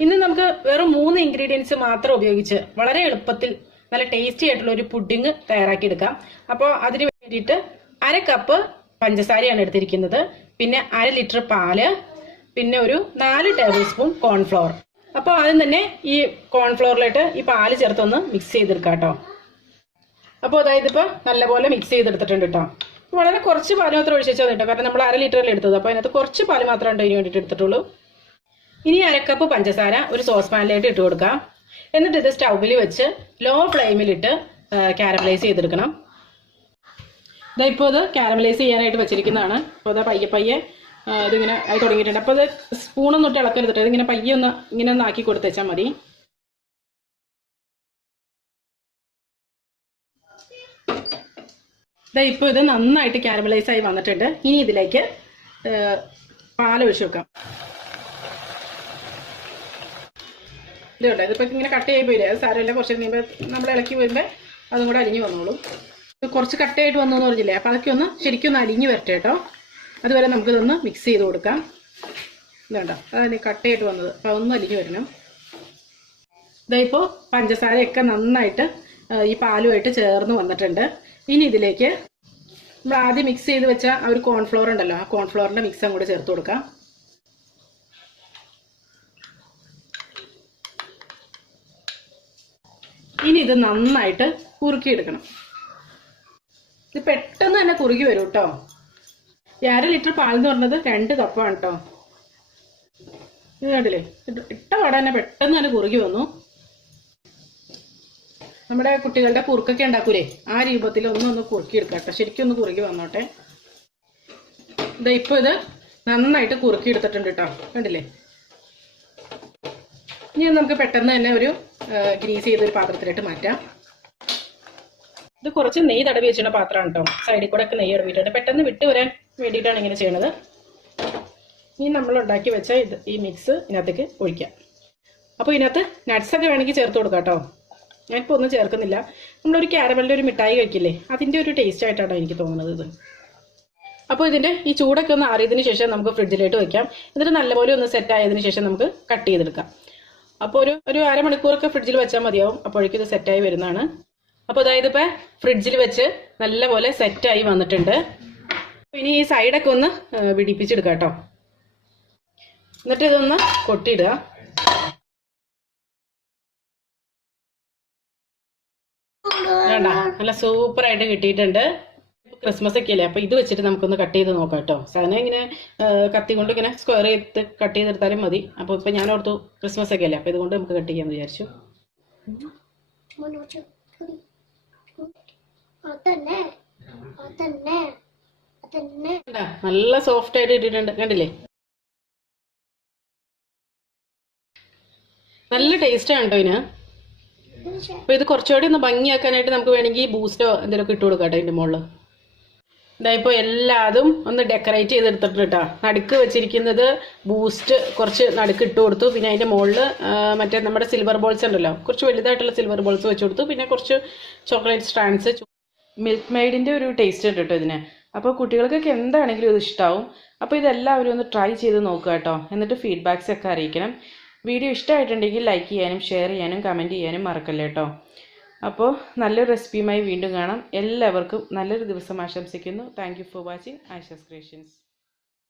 ഇന്ന് നമുക്ക് വെറും മൂന്ന് ഇൻഗ്രീഡിയൻസ് മാത്രം ഉപയോഗിച്ച് വളരെ എളുപ്പത്തിൽ നല്ല ടേസ്റ്റി ആയിട്ടുള്ള ഒരു പുഡിങ് തയ്യാറാക്കി എടുക്കാം അപ്പോൾ അതിന് വേണ്ടിയിട്ട് അര കപ്പ് പഞ്ചസാരയാണ് എടുത്തിരിക്കുന്നത്. പിന്നെ അര ലിറ്റർ പാൽ. പിന്നെ ഒരു നാല് ടേബിൾ സ്പൂൺ കോൺഫ്ലോർ അപ്പോൾ ആദ്യം തന്നെ ഈ കോൺഫ്ലോറിലോട്ട് ഈ പാൽ ചേർത്തൊന്ന് മിക്സ് ചെയ്തെടുക്കാം കേട്ടോ. അപ്പോൾ അതായത് ഇപ്പോൾ നല്ലപോലെ മിക്സ് ചെയ്തെടുത്തിട്ടുണ്ട് കേട്ടോ. വളരെ കുറച്ച് പാൽ മാത്രം ഒഴിച്ചാൽ കേട്ടോ. കാരണം നമ്മൾ അര ലിറ്ററിൽ എടുത്തത്. അപ്പോൾ അതിനകത്ത് കുറച്ച് പാൽ മാത്രമേ ഇതിന് വേണ്ടിയിട്ട് എടുത്തിട്ടുള്ളൂ. ഇനി അരക്കപ്പ് പഞ്ചസാര ഒരു സോസ് പാനിലായിട്ട് ഇട്ട് കൊടുക്കാം. എന്നിട്ട് ഇത് സ്റ്റൗവിൽ വെച്ച് ലോ ഫ്ലെയിമിലിട്ട് കാരമലൈസ് ചെയ്തെടുക്കണം. ഇതാ ഇപ്പോൾ ഇത് കാരമലൈസ് ചെയ്യാനായിട്ട് വെച്ചിരിക്കുന്നതാണ്. അപ്പോൾ ഇതാ പയ്യെ പയ്യെ ഇതിങ്ങനെ ആയി തുടങ്ങിയിട്ടുണ്ട്. അപ്പോൾ ഇത് സ്പൂണൊന്നും ഇട്ട് ഇളക്കരുതിട്ട് ഇതിങ്ങനെ പയ്യെ ഒന്ന് ഇങ്ങനെ ഒന്ന് ആക്കി കൊടുത്തേച്ചാൽ മതി. ഇതാ ഇപ്പോൾ ഇത് നന്നായിട്ട് കാരമലൈസ് ആയി വന്നിട്ടുണ്ട്. ഇനി ഇതിലേക്ക് പാൽ ഒഴിച്ചു വെക്കാം. ഇതുണ്ട്. ഇതിപ്പോൾ ഇങ്ങനെ കട്ട് ചെയ്ത് പോയില്ലേ? അത് സാരമില്ല. കുറച്ച് കഴിയുമ്പോൾ നമ്മൾ ഇളക്കി വരുമ്പോൾ അതും കൂടെ അലിഞ്ഞു വന്നോളും. കുറച്ച് കട്ടയായിട്ട് വന്നു എന്ന് പറഞ്ഞില്ലേ? അപ്പോൾ അതൊക്കെ ഒന്ന് ശരിക്കും ഒന്ന് അലിഞ്ഞു വരട്ടെ കേട്ടോ. അതുവരെ നമുക്കിതൊന്ന് മിക്സ് ചെയ്ത് കൊടുക്കാം. ഇതുണ്ടോ? അതാണ് കട്ടയായിട്ട് വന്നത്. അപ്പോൾ അതൊന്നും അലിഞ്ഞു വരണം. ഇതായിപ്പോൾ പഞ്ചസാരയൊക്കെ നന്നായിട്ട് ഈ പാലുമായിട്ട് ചേർന്ന് വന്നിട്ടുണ്ട്. ഇനി ഇതിലേക്ക് നമ്മൾ ആദ്യം മിക്സ് ചെയ്ത് വെച്ച ആ ഒരു കോൺഫ്ലോർ ഉണ്ടല്ലോ. ആ കോൺഫ്ലോറിന്റെ മിക്സ് അങ്ങോട്ട് ചേർത്ത് കൊടുക്കാം. ഇനി ഇത് നന്നായിട്ട് കുറുക്കിയെടുക്കണം. ഇത് പെട്ടെന്ന് തന്നെ കുറുകി വരും കേട്ടോ ഈ അര ലിറ്റർ പാൽ എന്ന് പറഞ്ഞത് രണ്ട് കപ്പാണ് കേട്ടോ ഇത് കണ്ടില്ലേ? ഇട്ട പാടെ തന്നെ പെട്ടെന്ന് തന്നെ കുറുകി വന്നു. നമ്മുടെ കുട്ടികളുടെ കുറുക്കൊക്കെ ഉണ്ടാക്കൂലേ? ആ രൂപത്തിൽ ഒന്നൊന്ന് കുറുക്കി എടുക്കാം കേട്ടോ ശരിക്കും ഒന്ന് കുറുകി വന്നോട്ടെ. ഇത് ഇപ്പൊ ഇത് നന്നായിട്ട് കുറുക്കി എടുത്തിട്ടുണ്ട് കേട്ടോ കണ്ടില്ലേ? ഇനി നമുക്ക് പെട്ടെന്ന് തന്നെ ഒരു ഗ്രീസ് ചെയ്തൊരു പാത്രത്തിലിട്ട് മാറ്റാം. ഇത് കുറച്ച് നെയ്യ് തടവി വെച്ചിട്ടുള്ള പാത്രമാണ് കേട്ടോ സൈഡിൽ കൂടെ ഒക്കെ നെയ്യ് ഇടവിട്ടുണ്ട് പെട്ടെന്ന് വിട്ട് വരാൻ വേണ്ടിയിട്ടാണ് ഇങ്ങനെ ചെയ്യണത്. ഇനി നമ്മൾ ഉണ്ടാക്കി വെച്ച ഇത് ഈ മിക്സ് ഇതിനകത്തേക്ക് ഒഴിക്കാം. അപ്പോൾ ഇതിനകത്ത് നട്ട്സൊക്കെ വേണമെങ്കിൽ ചേർത്ത് കൊടുക്കാം കേട്ടോ ഞാനിപ്പോൾ ഒന്നും ചേർക്കുന്നില്ല. നമ്മളൊരു ക്യാരമലിന്റെ ഒരു മിഠായി കഴിക്കില്ലേ? അതിന്റെ ഒരു ടേസ്റ്റ് ആയിട്ടാണ് എനിക്ക് തോന്നുന്നത് ഇത്. അപ്പോൾ ഇതിന്റെ ഈ ചൂടൊക്കെ ഒന്ന് ആറിയതിന് ശേഷം നമുക്ക് ഫ്രിഡ്ജിലേക്ക് വയ്ക്കാം എന്നിട്ട് നല്ലപോലെ ഒന്ന് സെറ്റ് ആയതിനു ശേഷം നമുക്ക് കട്ട് ചെയ്തെടുക്കാം. അപ്പോൾ ഒരു ഒരു അരമണിക്കൂറൊക്കെ ഫ്രിഡ്ജിൽ വെച്ചാൽ മതിയാവും. അപ്പോഴേക്കും ഇത് സെറ്റായി വരുന്നതാണ്. അപ്പോൾ അതായത് ഇപ്പോൾ ഫ്രിഡ്ജിൽ വെച്ച് നല്ലപോലെ സെറ്റായി വന്നിട്ടുണ്ട്. ഇനി ഈ സൈഡൊക്കെ ഒന്ന് പിടിപ്പിച്ചെടുക്കാം കേട്ടോ. എന്നിട്ട് ഇതൊന്ന് കൊട്ടിയിടുക. വേണ്ട നല്ല സൂപ്പറായിട്ട് കിട്ടിയിട്ടുണ്ട്. ക്രിസ്മസ് ഒക്കെ അല്ലേ? അപ്പൊ ഇത് വെച്ചിട്ട് നമുക്കൊന്ന് കട്ട് ചെയ്ത് നോക്കാം കേട്ടോ സാധനം ഇങ്ങനെ കത്തി കൊണ്ട് ഇങ്ങനെ സ്ക്വയർ ചെയ്ത് കട്ട് ചെയ്തെടുത്താലും മതി. അപ്പൊ ഇപ്പൊ ഞാൻ ഓർത്തു ക്രിസ്മസ് ഒക്കെ അല്ലേ? അപ്പൊ ഇതുകൊണ്ട് നമുക്ക് കട്ട് ചെയ്യാന്ന് വിചാരിച്ചു? നല്ല സോഫ്റ്റ് ആയിട്ട് ഇട്ടിട്ടുണ്ട്. കണ്ടില്ലേ? നല്ല ടേസ്റ്റ് ആണ് കേട്ടോ ഇതിന്. അപ്പൊ ഇത് കുറച്ചുകൂടി ഒന്ന് ഭംഗിയാക്കാനായിട്ട് നമുക്ക് വേണമെങ്കിൽ ബൂസ്റ്റോ എന്തെങ്കിലുമൊക്കെ ഇട്ട് കൊടുക്കാം കേട്ടോ ഇതിന്റെ മുകളിൽ ഇതായിപ്പോ എല്ലാതും ഒന്ന് ഡെക്കറേറ്റ് ചെയ്തെടുത്തിട്ടുണ്ട് കേട്ടോ നടുക്ക് വെച്ചിരിക്കുന്നത് ബൂസ്റ്റ് കുറച്ച് നടുക്ക് ഇട്ട് കൊടുത്തു. പിന്നെ അതിന്റെ മുകളിൽ മറ്റേ നമ്മുടെ സിൽവർ ബോൾസ് ഉണ്ടല്ലോ. കുറച്ച് വലുതായിട്ടുള്ള സിൽവർ ബോൾസ് വെച്ച് കൊടുത്തു. പിന്നെ കുറച്ച് ചോക്ലേറ്റ് സ്ട്രാൻസ് മിൽക്ക് മെയ്ഡിന്റെ ഒരു ടേസ്റ്റ് ഉണ്ട് കേട്ടോ ഇതിന്. അപ്പോൾ കുട്ടികൾക്കൊക്കെ എന്താണെങ്കിലും ഇത് ഇഷ്ടാവും. അപ്പോൾ ഇതെല്ലാവരും ഒന്ന് ട്രൈ ചെയ്ത് നോക്കുക കേട്ടോ എന്നിട്ട് ഫീഡ്ബാക്സ് ഒക്കെ അറിയിക്കണം. വീഡിയോ ഇഷ്ടമായിട്ടുണ്ടെങ്കിൽ ലൈക്ക് ചെയ്യാനും ഷെയർ ചെയ്യാനും കമന്റ് ചെയ്യാനും മറക്കല്ലേ കേട്ടോ അപ്പോൾ നല്ലൊരു റെസിപ്പിയുമായി വീണ്ടും കാണാം. എല്ലാവർക്കും നല്ലൊരു ദിവസം ആശംസിക്കുന്നു. Thank for watching Asha's creations